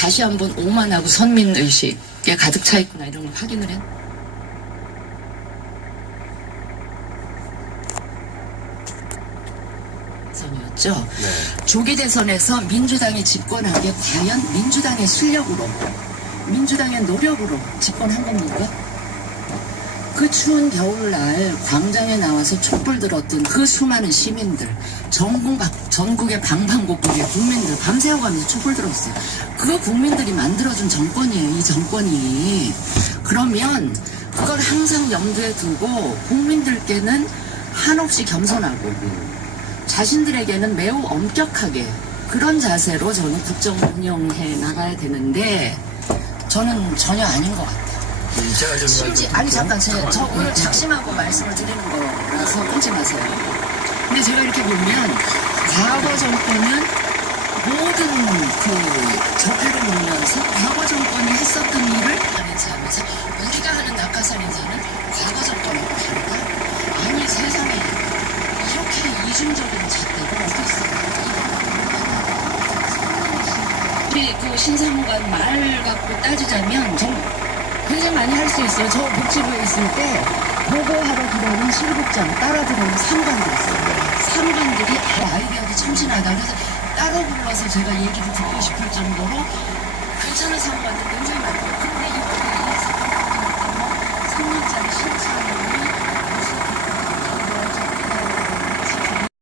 다시 한번 오만하고 선민 의식에 가득 차 있구나 이런 걸 확인을 했. 선이었죠. 네. 조기 대선에서 민주당이 집권한 게 과연 민주당의 실력으로, 민주당의 노력으로 집권한 겁니까? 그 추운 겨울날 광장에 나와서 촛불 들었던 그 수많은 시민들, 전국, 박- 전국의 방방곡곡의 국민들 밤새워 가면서 촛불 들었어요. 그 국민들이 만들어준 정권이에요, 이 정권이. 그러면 그걸 항상 염두에 두고 국민들께는 한없이 겸손하고 자신들에게는 매우 엄격하게 그런 자세로 저는 국정을 운영해 나가야 되는데 저는 전혀 아닌 것 같아요. 실제 아니 잠깐 제, 저 오늘 작심하고 말씀을 드리는 거라서 끊지 마세요. 근데 제가 이렇게 보면 과거 정권은 모든 그 적폐를 놓으면서 과거 정권이 했었던 일을 하는 삶에서 우리가 하는 낙하산 인사는 과거 정권하고 다르다. 아니 세상에 이렇게 이중적인 잣대가 어디 있어요? 우리 그 신사무관 말 갖고 따지자면 정 굉장히 많이 할 수 있어요. 저 복지부에 있을 때 보고하러 들어오는 실국장 따라 들어오는 상관들 있어요. 상관들이 아, 아이디어도 참신하다. 그래서 따로 불러서 제가 얘기를 듣고 싶을 정도로